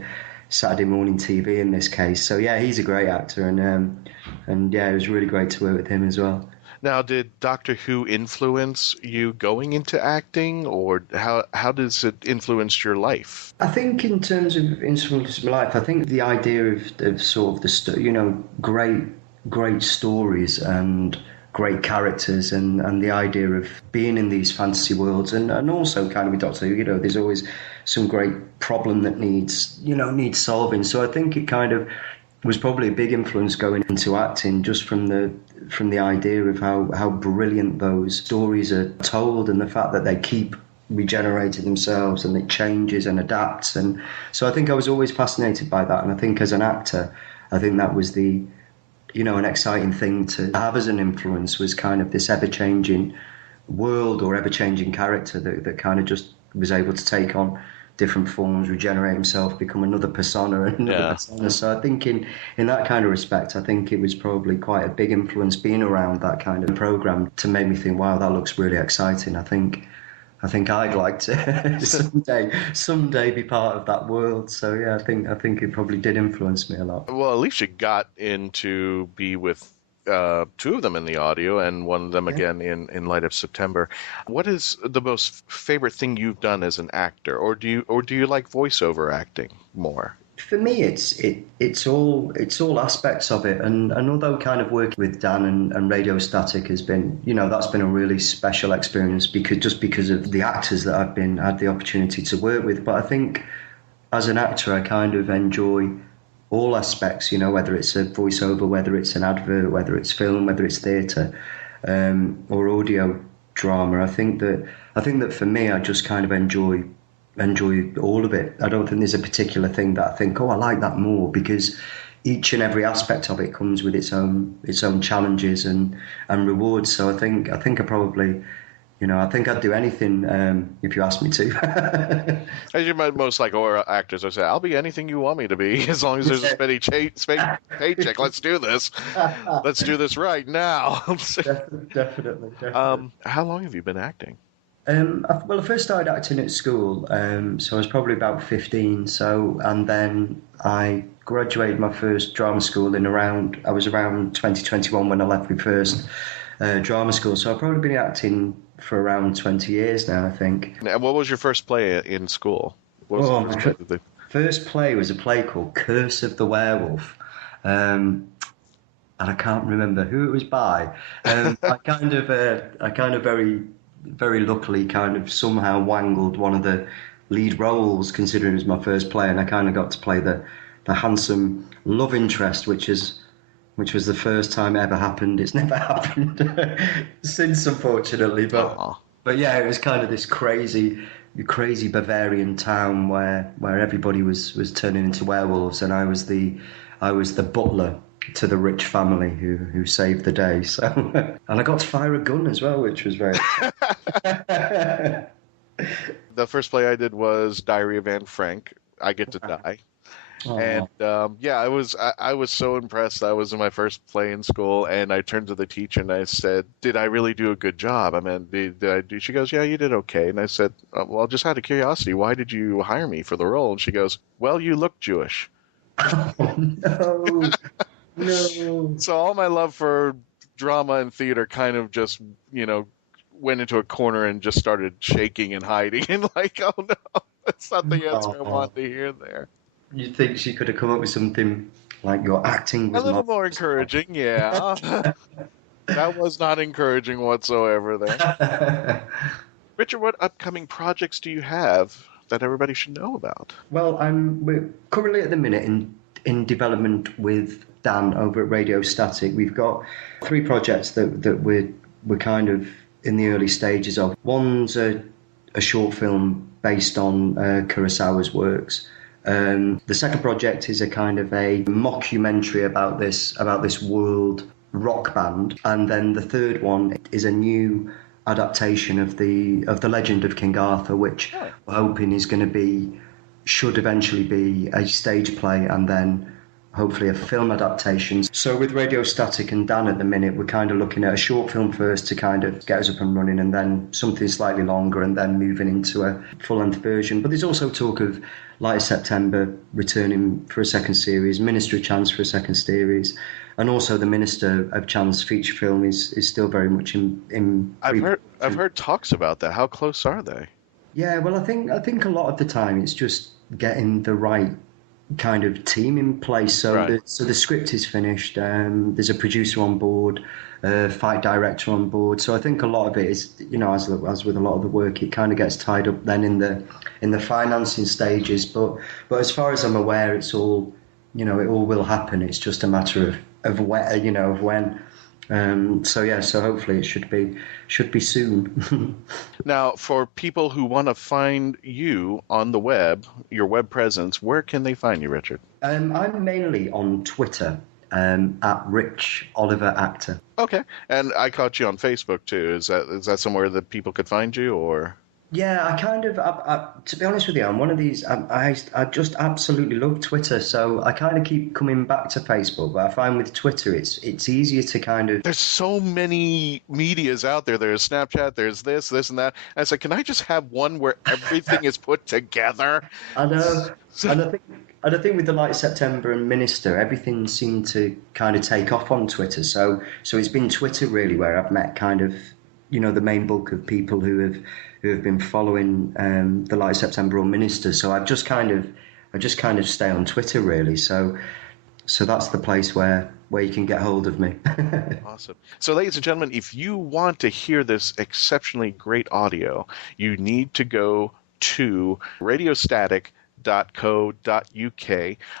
Saturday morning TV in this case. So yeah, he's a great actor, and yeah, it was really great to work with him as well. Now, did Doctor Who influence you going into acting, or how does it influence your life? I think in terms of influence my life, I think the idea of sort of great stories and great characters, and the idea of being in these fantasy worlds, and also kind of with Doctor Who, there's always some great problem that needs solving. So I think it kind of was probably a big influence going into acting, just from the idea of how brilliant those stories are told, and the fact that they keep regenerating themselves and it changes and adapts. And so I think I was always fascinated by that, and I think as an actor, I think that was an exciting thing to have as an influence, was kind of this ever-changing world or ever-changing character that kind of just was able to take on different forms, regenerate himself, become another persona and another persona. So I think in that kind of respect, I think it was probably quite a big influence being around that kind of program to make me think, wow, that looks really exciting. I think I'd like to someday be part of that world. So yeah, I think it probably did influence me a lot. Well, at least you got in to be with two of them in the audio, and one of them again in Light of September. What is the most favorite thing you've done as an actor, or do you like voiceover acting more? For me, it's all aspects of it, and although kind of working with Dan and Radio Static has been, that's been a really special experience because of the actors that I've had the opportunity to work with. But I think as an actor, I kind of enjoy all aspects, whether it's a voiceover, whether it's an advert, whether it's film, whether it's theatre, or audio drama. I think that for me, I just kind of enjoy all of it. I don't think there's a particular thing that I think, I like that more, because each and every aspect of it comes with its own challenges and rewards. So I think I probably, I think I'd do anything if you asked me to. As you might most like horror actors, I say, I'll be anything you want me to be, as long as there's a steady paycheck. Let's do this. Let's do this right now. Definitely. How long have you been acting? Well, I first started acting at school, so I was probably about 15. And then I graduated my first drama school I was around 2021 when I left my first drama school. So I've probably been acting for around 20 years now, I think. And what was your first play in school? First play was a play called Curse of the Werewolf. And I can't remember who it was by. I kind of very luckily kind of somehow wangled one of the lead roles, considering it was my first play, and I kind of got to play the handsome love interest, which was the first time it ever happened. It's never happened since, unfortunately. But yeah, it was kind of this crazy Bavarian town where everybody was turning into werewolves, and I was the butler to the rich family who saved the day. So, and I got to fire a gun as well, which was very. The first play I did was Diary of Anne Frank. I Get to Die. And I was so impressed. I was in my first play in school, and I turned to the teacher and I said, "Did I really do a good job? I mean, did I do?" She goes, "Yeah, you did okay." And I said, "Well, just out of curiosity, why did you hire me for the role?" And she goes, "Well, you look Jewish." Oh no. No. So all my love for drama and theater kind of just, went into a corner and just started shaking and hiding, and like, oh no, that's not the answer I wanted to hear there. You think she could have come up with something like your acting was a little more encouraging, yeah. That was not encouraging whatsoever there. Richard, what upcoming projects do you have that everybody should know about? Well, we're currently at the minute in development with Dan over at Radio Static. We've got 3 projects that we're kind of in the early stages of. One's a short film based on Kurosawa's works. The second project is a kind of a mockumentary about this world rock band, and then the third one is a new adaptation of the Legend of King Arthur, which we're hoping should eventually be a stage play, and then hopefully a film adaptation. So with Radio Static and Dan at the minute, we're kind of looking at a short film first to kind of get us up and running, and then something slightly longer, and then moving into a full-length version. But there's also talk of Light of September returning for a second series, Minister of Chance for a second series, and also the Minister of Chance feature film is still very much in I've heard talks about that. How close are they? Yeah, well, I think a lot of the time it's just getting the right kind of team in place. So, right. The script is finished. There's a producer on board, fight director on board. So I think a lot of it is, as with a lot of the work, it kind of gets tied up then in the financing stages. But as far as I'm aware, it's all, it all will happen. It's just a matter of when. So hopefully it should be soon. Now, for people who want to find you on the web, your web presence, where can they find you, Richard? I'm mainly on Twitter at Rich Oliver Actor. Okay, and I caught you on Facebook too. Is that somewhere that people could find you, or? Yeah, I kind of, to be honest with you, I'm one of these, I just absolutely love Twitter, so I kind of keep coming back to Facebook, but I find with Twitter it's easier to kind of... There's so many medias out there. There's Snapchat, there's this, and that. And it's like, can I just have one where everything is put together? I know, and I think with the Light September and Minister, everything seemed to kind of take off on Twitter, so it's been Twitter really where I've met kind of, the main bulk of people who have been following the Light September or Minister. So I just kind of stay on Twitter really. So that's the place where you can get hold of me. Awesome. So ladies and gentlemen, if you want to hear this exceptionally great audio, you need to go to radiostatic.co.uk.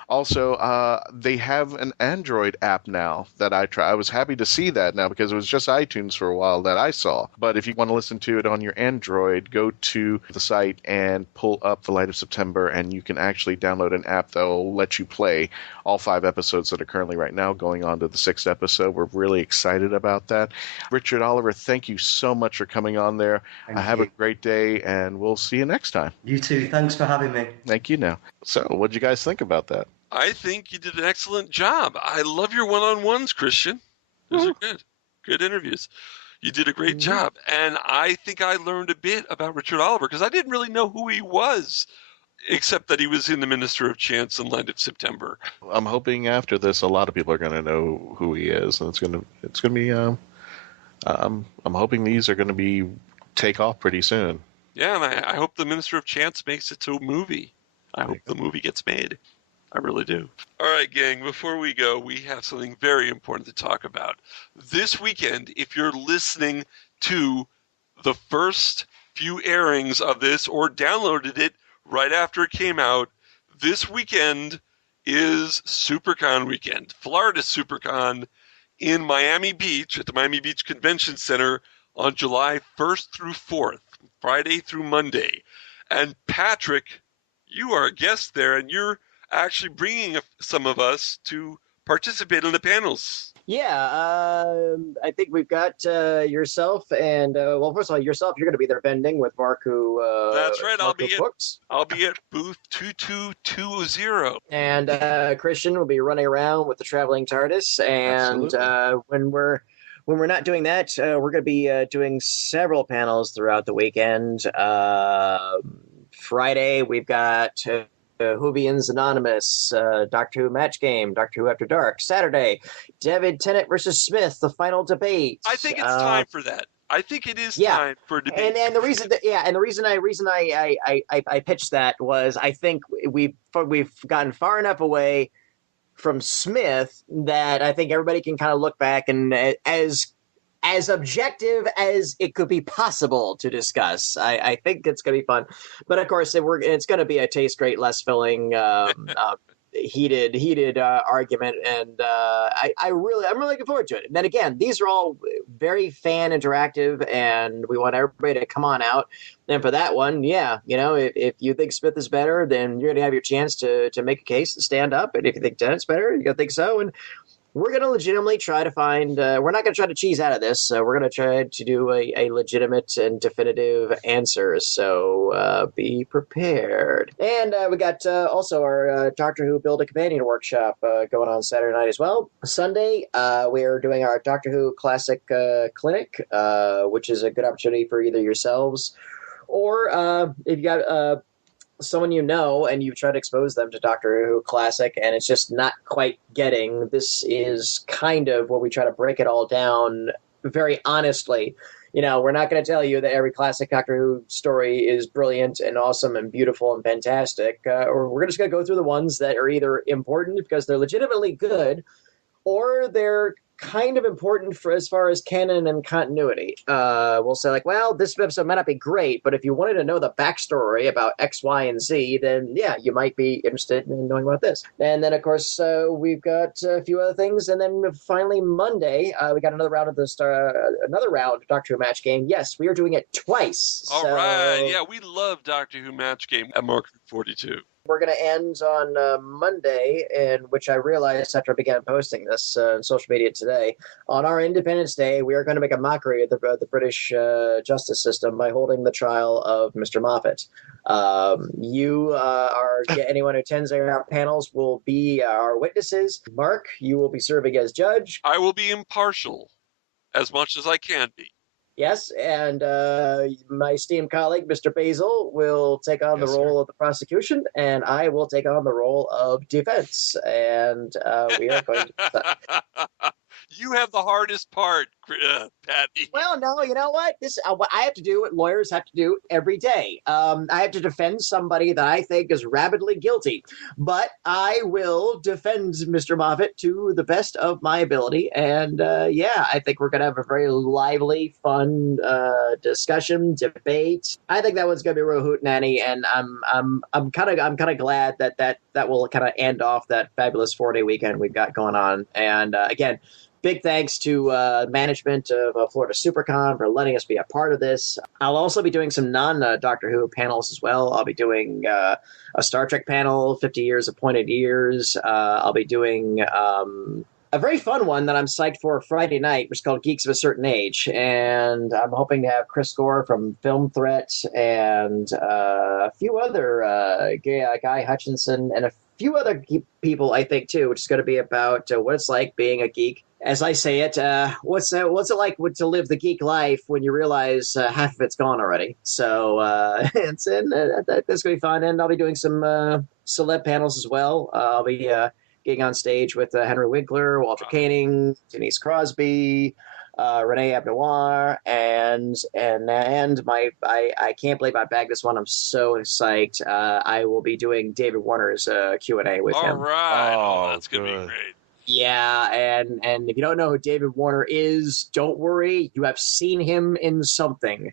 Also, they have an Android app now that I try. I was happy to see that now because it was just iTunes for a while that I saw. But if you want to listen to it on your Android, go to the site and pull up The Light of September, and you can actually download an app that will let you play all 5 episodes that are currently right now going on to the 6th episode. We're really excited about that. Richard Oliver, thank you so much for coming on there. Have a great day, and we'll see you next time. You too. Thanks for having me. Thank you now. So, what did you guys think about that? I think you did an excellent job. I love your one-on-ones, Christian. Those are good. Good interviews. You did a great job. And I think I learned a bit about Richard Oliver because I didn't really know who he was, except that he was in the Minister of Chance and Light of September. I'm hoping after this, a lot of people are going to know who he is, and it's going to be. I'm hoping these are going to be take off pretty soon. Yeah, and I hope the Minister of Chance makes it to a movie. I hope the movie gets made. I really do. All right, gang, before we go, we have something very important to talk about. This weekend, if you're listening to the first few airings of this or downloaded it right after it came out, this weekend is SuperCon weekend. Florida SuperCon in Miami Beach at the Miami Beach Convention Center on July 1st through 4th, Friday through Monday. And Patrick, you are a guest there, and you're actually bringing some of us to participate in the panels. Yeah, I think we've got yourself and, first of all, yourself, you're going to be there vending with Mark who... That's right, I'll be at booth 2220. And Christian will be running around with the traveling TARDIS, and when we're not doing that, we're going to be doing several panels throughout the weekend. Friday, we've got Whovians Anonymous, Doctor Who Match Game, Doctor Who After Dark. Saturday, David Tennant versus Smith, the final debate. I think it's time for that. I think it is time for a debate. And the reason I pitched that was I think we've gotten far enough away from Smith that I think everybody can kind of look back and as objective as it could be possible to discuss. I think it's going to be fun. But of course, it's going to be a taste great, less filling, heated argument. And I'm really looking forward to it. And then again, these are all very fan interactive, and we want everybody to come on out. And for that one, if you think Smith is better, then you're going to have your chance to make a case and stand up. And if you think Tennant's better, you're going to think so. we're going to legitimately try to find, we're not going to try to cheese out of this. We're going to try to do a legitimate and definitive answer. So be prepared. And we got also our Doctor Who Build a Companion workshop going on Saturday night as well. Sunday, we are doing our Doctor Who Classic Clinic, which is a good opportunity for either yourselves or if you got someone you know and you've tried to expose them to Doctor Who Classic and it's just not quite getting, this is kind of where we try to break it all down very honestly. You know, we're not going to tell you that every classic Doctor Who story is brilliant and awesome and beautiful and fantastic, or we're just going to go through the ones that are either important because they're legitimately good or they're kind of important for as far as canon and continuity. We'll say like, well, this episode might not be great, but if you wanted to know the backstory about X, Y, and Z, then yeah, you might be interested in knowing about this. And then of course we've got a few other things, and then finally Monday we got another round of another round of Doctor Who Match Game. Yes, we are doing it twice. All right, yeah, we love Doctor Who Match Game at Mark 42. We're going to end on Monday, in which I realized after I began posting this on social media today. On our Independence Day, we are going to make a mockery of the British justice system by holding the trial of Mr. Moffat. Anyone who attends our panels will be our witnesses. Mark, you will be serving as judge. I will be impartial, as much as I can be. Yes, and my esteemed colleague, Mr. Basel, will take on the role of the prosecution, and I will take on the role of defense. And we are going to... You have the hardest part, Patty. Well, no, you know what? This what I have to do, what lawyers have to do every day. I have to defend somebody that I think is rabidly guilty. But I will defend Mr. Moffat to the best of my ability. And yeah, I think we're going to have a very lively, fun discussion, debate. I think that one's going to be real hootenanny, and I'm kind of glad that will kind of end off that fabulous 4-day weekend we've got going on. And again, big thanks to management of Florida SuperCon for letting us be a part of this. I'll also be doing some non-Doctor Who panels as well. I'll be doing a Star Trek panel, 50 Years of Pointed Ears. I'll be doing a very fun one that I'm psyched for Friday night, which is called Geeks of a Certain Age. And I'm hoping to have Chris Gore from Film Threat and a few other Guy Hutchinson and a few other people, I think, too, which is going to be about what it's like being a geek. As I say it, what's it like to live the geek life when you realize half of it's gone already? So that's going to be fun. And I'll be doing some celeb panels as well. I'll be getting on stage with Henry Winkler, Walter Koenig, Denise Crosby, Renee Abnoir, and I can't believe I bagged this one. I'm so psyched. I will be doing David Warner's Q&A with him. All right. Oh, that's going to be great. Yeah, and if you don't know who David Warner is, don't worry. You have seen him in something.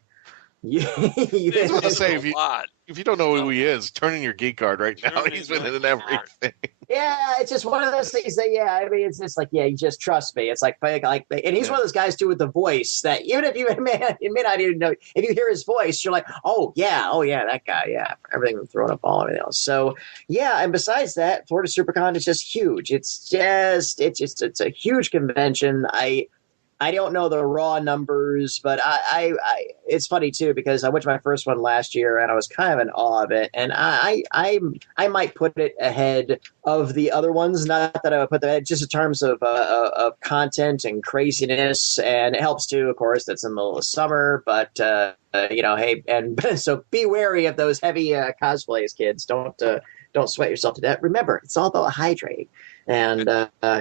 I was going to say, if you don't know who he is, turn in your geek card right now. He's been in everything. Yeah, it's just one of those things that, yeah, I mean, it's just like, yeah, you just trust me. It's like, and he's one of those guys, too, with the voice that even if you may not even know, if you hear his voice, you're like, oh, yeah, that guy, yeah, everything throwing up all everything else. So, yeah, and besides that, Florida SuperCon is just huge. It's a huge convention. I don't know the raw numbers, but I it's funny too because I went to my first one last year and I was kind of in awe of it, and I might put it ahead of the other ones. Not that I would put that just in terms of content and craziness, and it helps too, of course. That's in the middle of summer, but hey, and so be wary of those heavy cosplays, kids. Don't sweat yourself to death. Remember, it's all about hydrating. And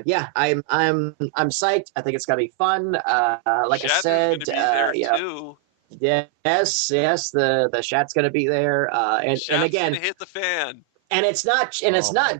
yeah, I'm psyched. I think it's gonna be fun. Like I said, too. Yes, the Shat's gonna be there. And again, gonna hit the fan. And it's not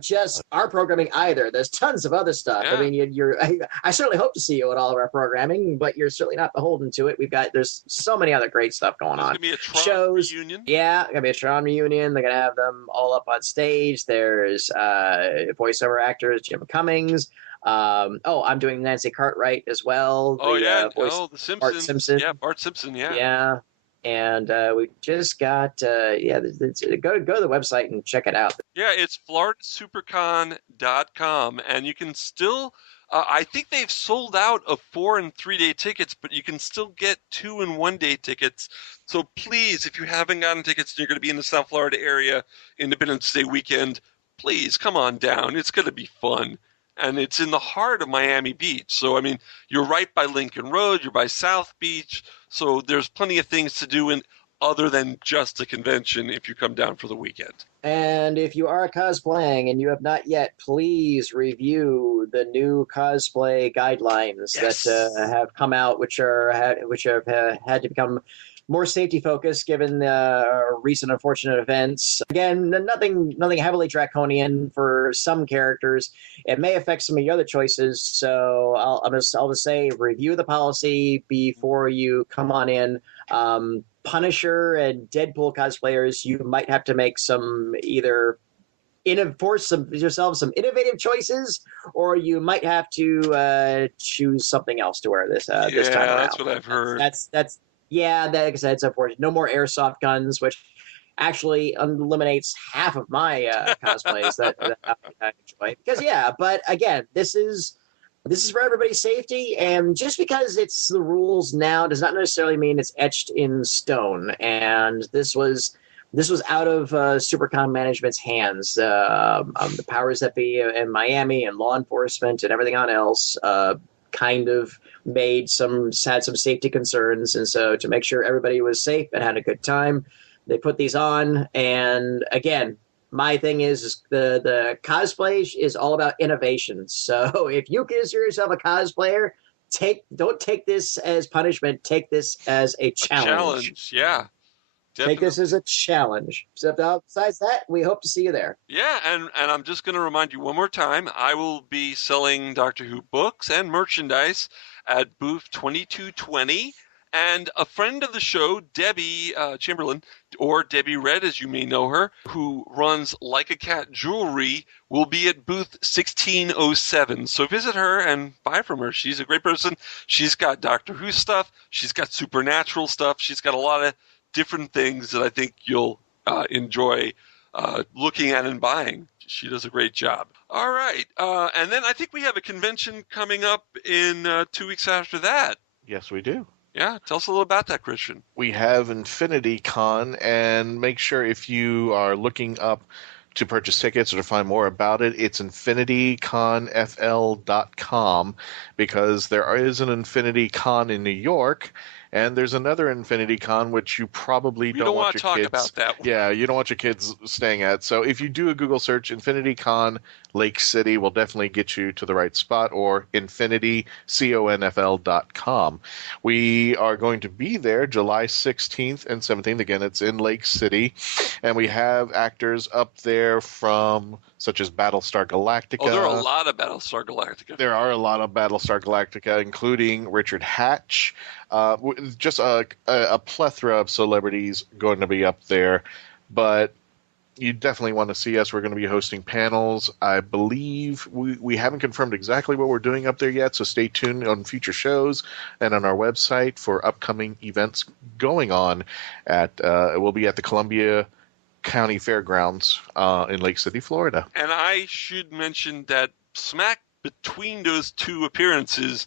just our programming either. There's tons of other stuff. Yeah. I mean, I certainly hope to see you at all of our programming, but you're certainly not beholden to it. There's so many other great stuff going on. There's gonna be a Tron reunion. Yeah, gonna be a Tron reunion. They're gonna have them all up on stage. There's voiceover actors Jim Cummings. I'm doing Nancy Cartwright as well. The Simpsons. Bart Simpson. Yeah, Bart Simpson. Yeah. Yeah. And we just got go to the website and check it out. Yeah, it's floridasupercon.com, and you can still I think they've sold out of 4 and 3 day tickets, but you can still get 2 and 1 day tickets. So please, if you haven't gotten tickets and you're going to be in the South Florida area Independence Day weekend, please come on down. It's going to be fun. And it's in the heart of Miami Beach. So, I mean, you're right by Lincoln Road, you're by South Beach. So there's plenty of things to do other than just a convention if you come down for the weekend. And if you are cosplaying and you have not yet, please review the new cosplay guidelines that have come out, which have had to become more safety focused given recent unfortunate events. Again, nothing heavily draconian for some characters. It may affect some of your other choices. So I'll just say review the policy before you come on in. Punisher and Deadpool cosplayers, you might have to make some force yourself some innovative choices, or you might have to choose something else to wear this time around. That's what I've heard. That's like I said, it's unfortunate. No more airsoft guns, which actually eliminates half of my cosplays that I enjoy. Because but again, this is for everybody's safety, and just because it's the rules now does not necessarily mean it's etched in stone. And this was out of Supercon management's hands. The powers that be in Miami and law enforcement and everything else kind of had some safety concerns, and so to make sure everybody was safe and had a good time, they put these on. And again, my thing is the cosplay is all about innovation. So if you consider yourself a cosplayer, don't take this as punishment. Take this as a challenge. Yeah. Definitely. Take this as a challenge. So besides that, we hope to see you there. Yeah, and I'm just going to remind you one more time, I will be selling Doctor Who books and merchandise at booth 2220. And a friend of the show, Debbie Chamberlain, or Debbie Red, as you may know her, who runs Like a Cat Jewelry, will be at booth 1607. So visit her and buy from her. She's a great person. She's got Doctor Who stuff. She's got supernatural stuff. She's got a lot of different things that I think you'll enjoy looking at and buying. She does a great job. All right. And then I think we have a convention coming up in 2 weeks after that. Yes, we do. Yeah, tell us a little about that, Christian. We have Infinity Con, and make sure if you are looking up to purchase tickets or to find more about it, it's infinityconfl.com, because there is an Infinity Con in New York, and there's another Infinity Con which you probably don't want your talk kids. About that one. Yeah, you don't want your kids staying at. So if you do a Google search, Infinity Con Lake City will definitely get you to the right spot, or infinityconfl.com. We are going to be there July 16th and 17th. Again, it's in Lake City, and we have actors up there from such as Battlestar Galactica. Oh, there are a lot of Battlestar Galactica. There are a lot of Battlestar Galactica, including Richard Hatch. Just a plethora of celebrities going to be up there. But you definitely want to see us. We're going to be hosting panels. I believe we haven't confirmed exactly what we're doing up there yet, so stay tuned on future shows and on our website for upcoming events going on. We'll be at the Columbia County Fairgrounds in Lake City, Florida. And I should mention that smack between those two appearances,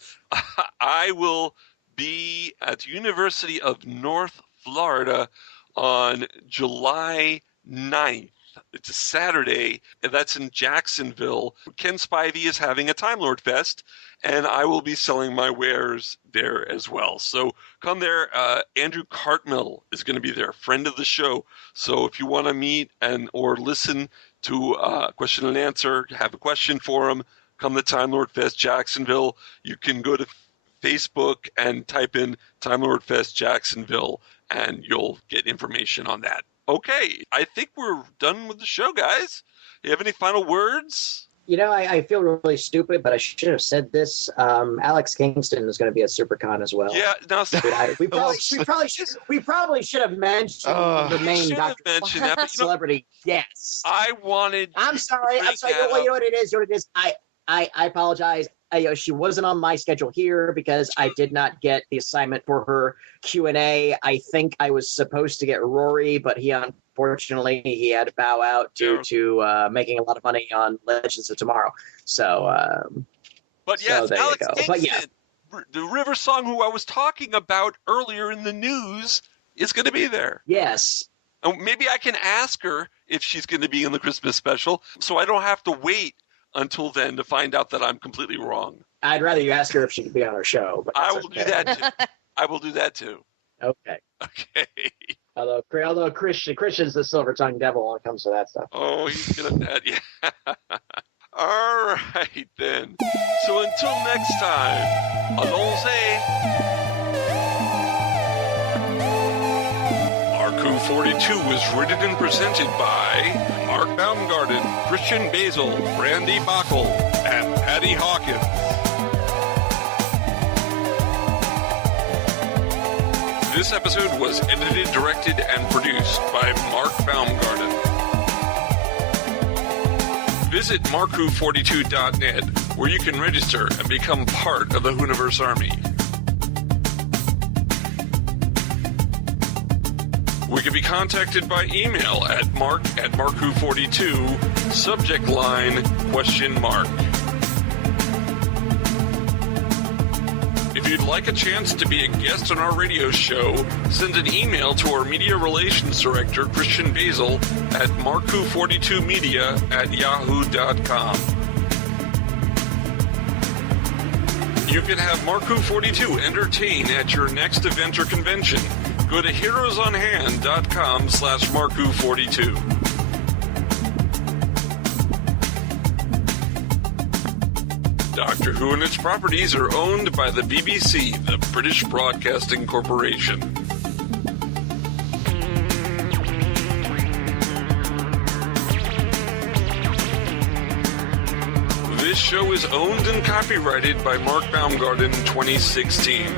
I will be at the University of North Florida on July 9th. It's a Saturday. That's in Jacksonville. Ken Spivey is having a Time Lord Fest, and I will be selling my wares there as well. So come there. Andrew Cartmill is going to be there, friend of the show. So if you want to meet or listen to question and answer, have a question for him, come to Time Lord Fest Jacksonville. You can go to Facebook and type in Time Lord Fest Jacksonville, and you'll get information on that. Okay, I think we're done with the show, guys. Do you have any final words? You know, I feel really stupid, but I should have said this. Alex Kingston is going to be at SuperCon as well. Yeah, no, we probably should have mentioned the main celebrity. Yes, I wanted. I'm sorry. You know what it is. I apologize. She wasn't on my schedule here because I did not get the assignment for her Q&A. I think I was supposed to get Rory, but unfortunately he had to bow out due to making a lot of money on Legends of Tomorrow. So, but yes, so Alex Kingston, but yeah. the River Song who I was talking about earlier in the news is going to be there. Yes. And maybe I can ask her if she's going to be in the Christmas special, so I don't have to wait until then to find out that I'm completely wrong. I'd rather you ask her if she could be on our show. But I will do that too. I will do that too. Okay. Okay. Although Christian's the silver-tongued devil when it comes to that stuff. Oh, he's good at that, yeah. All right, then. So until next time, allons-y. Mark 42 was written and presented by Mark Baumgarten, Christian-basel, Brandi-bachle, and Patty-Hawkins. This episode was edited, directed, and produced by Mark Baumgarten. Visit markwho42.net, where you can register and become part of the Hooniverse Army. We can be contacted by email at mark@markwho42, subject line, ? If you'd like a chance to be a guest on our radio show, send an email to our Media Relations Director, Christian Basel, at markwho42media@yahoo.com. You can have Mark 42 entertain at your next event or convention. Go to heroesonhand.com/markwho42. Doctor Who and its properties are owned by the BBC, the British Broadcasting Corporation. This show is owned and copyrighted by Mark Baumgarten 2016.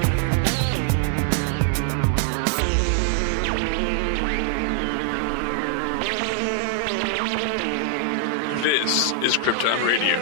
This is Krypton Radio.